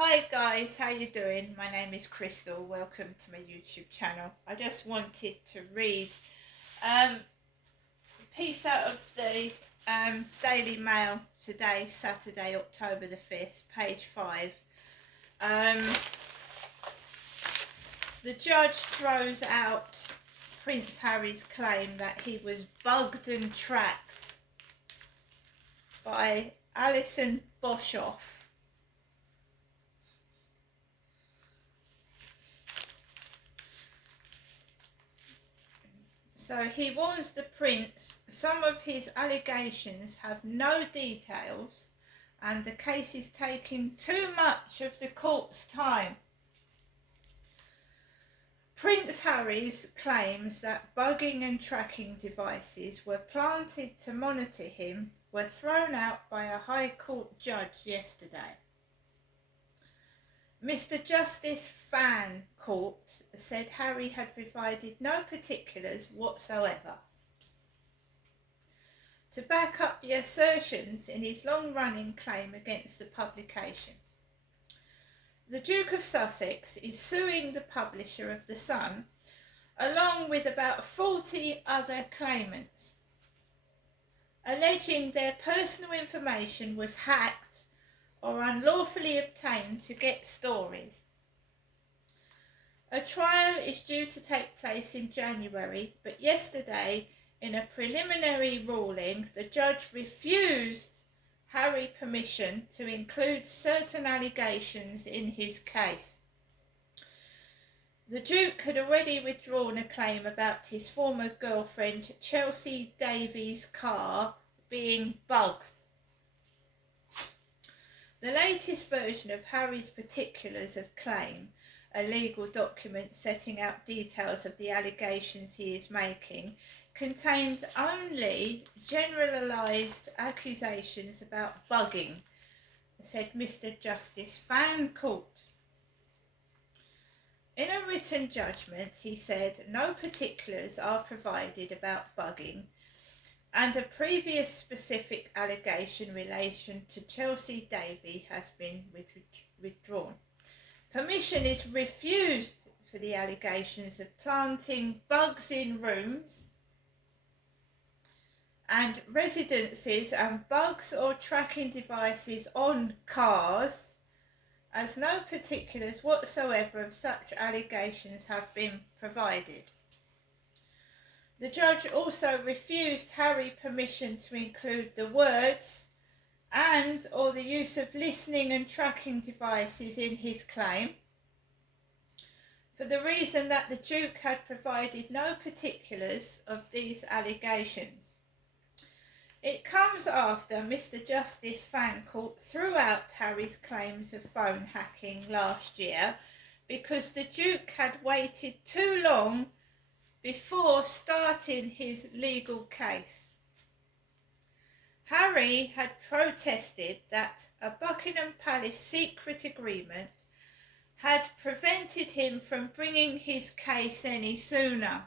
Hi guys, how you doing? My name is Crystal. Welcome to my YouTube channel. I just wanted to read a piece out of the Daily Mail today, Saturday, October the 5th, page 5. The judge throws out Prince Harry's claim that he was bugged and tracked by Alison Boshoff. So he warns the prince some of his allegations have no details and the case is taking too much of the court's time. Prince Harry's claims that bugging and tracking devices were planted to monitor him were thrown out by a High Court judge yesterday. Mr. Justice Fancourt said Harry had provided no particulars whatsoever to back up the assertions in his long-running claim against the publication. The Duke of Sussex is suing the publisher of The Sun, along with about 40 other claimants, alleging their personal information was hacked or unlawfully obtained to get stories. A trial is due to take place in January, but yesterday, in a preliminary ruling, the judge refused Harry permission to include certain allegations in his case. The Duke had already withdrawn a claim about his former girlfriend Chelsea Davies' car being bugged. The latest version of Harry's particulars of claim, a legal document setting out details of the allegations he is making, contained only generalised accusations about bugging, said Mr. Justice Fancourt. In a written judgment, he said no particulars are provided about bugging, and a previous specific allegation in relation to Chelsea Davy has been withdrawn. Permission is refused for the allegations of planting bugs in rooms and residences and bugs or tracking devices on cars, as no particulars whatsoever of such allegations have been provided. The judge also refused Harry permission to include the words and or the use of listening and tracking devices in his claim, for the reason that the Duke had provided no particulars of these allegations. It comes after Mr. Justice Fancourt threw out Harry's claims of phone hacking last year because the Duke had waited too long before starting his legal case. Harry had protested that a Buckingham Palace secret agreement had prevented him from bringing his case any sooner,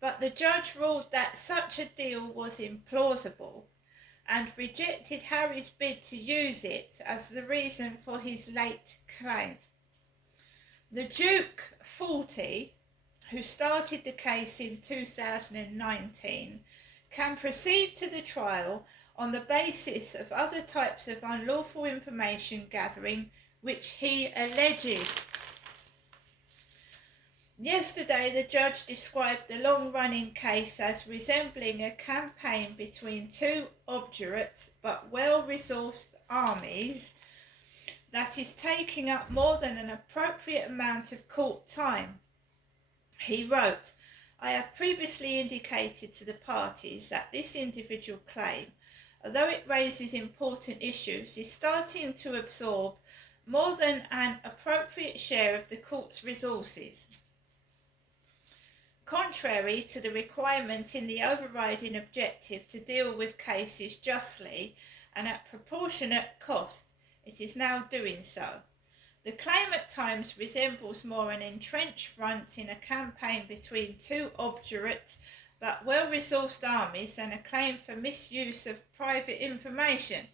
but the judge ruled that such a deal was implausible and rejected Harry's bid to use it as the reason for his late claim. The Duke, 40, who started the case in 2019, can proceed to the trial on the basis of other types of unlawful information gathering which he alleges. Yesterday, the judge described the long-running case as resembling a campaign between two obdurate but well-resourced armies that is taking up more than an appropriate amount of court time. He wrote, "I have previously indicated to the parties that this individual claim, although it raises important issues, is starting to absorb more than an appropriate share of the court's resources. Contrary to the requirement in the overriding objective to deal with cases justly and at proportionate cost, it is now doing so. The claim at times resembles more an entrenched front in a campaign between two obdurate but well-resourced armies than a claim for misuse of private information.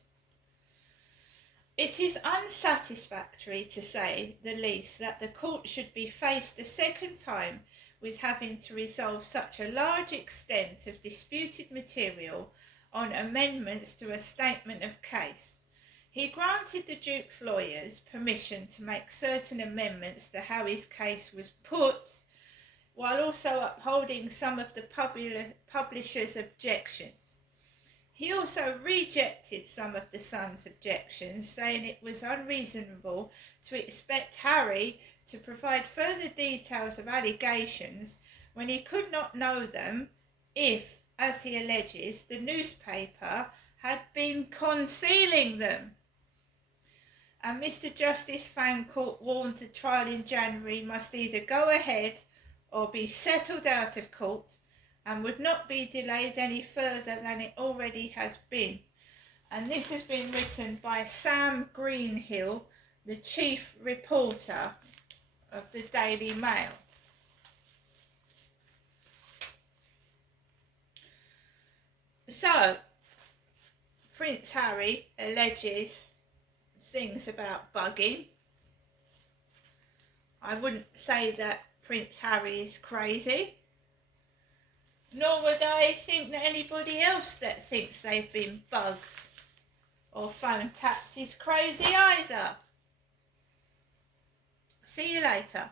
It is unsatisfactory, to say the least, that the court should be faced a second time with having to resolve such a large extent of disputed material on amendments to a statement of case. He granted the Duke's lawyers permission to make certain amendments to how his case was put, while also upholding some of the publisher's objections. He also rejected some of the Sun's objections, saying it was unreasonable to expect Harry to provide further details of allegations when he could not know them if, as he alleges, the newspaper had been concealing them. And Mr. Justice Fancourt warned the trial in January must either go ahead or be settled out of court, and would not be delayed any further than it already has been. And this has been written by Sam Greenhill, the chief reporter of the Daily Mail. So, Prince Harry alleges things about bugging. I wouldn't say that Prince Harry is crazy, nor would I think that anybody else that thinks they've been bugged or phone tapped is crazy either. See you later.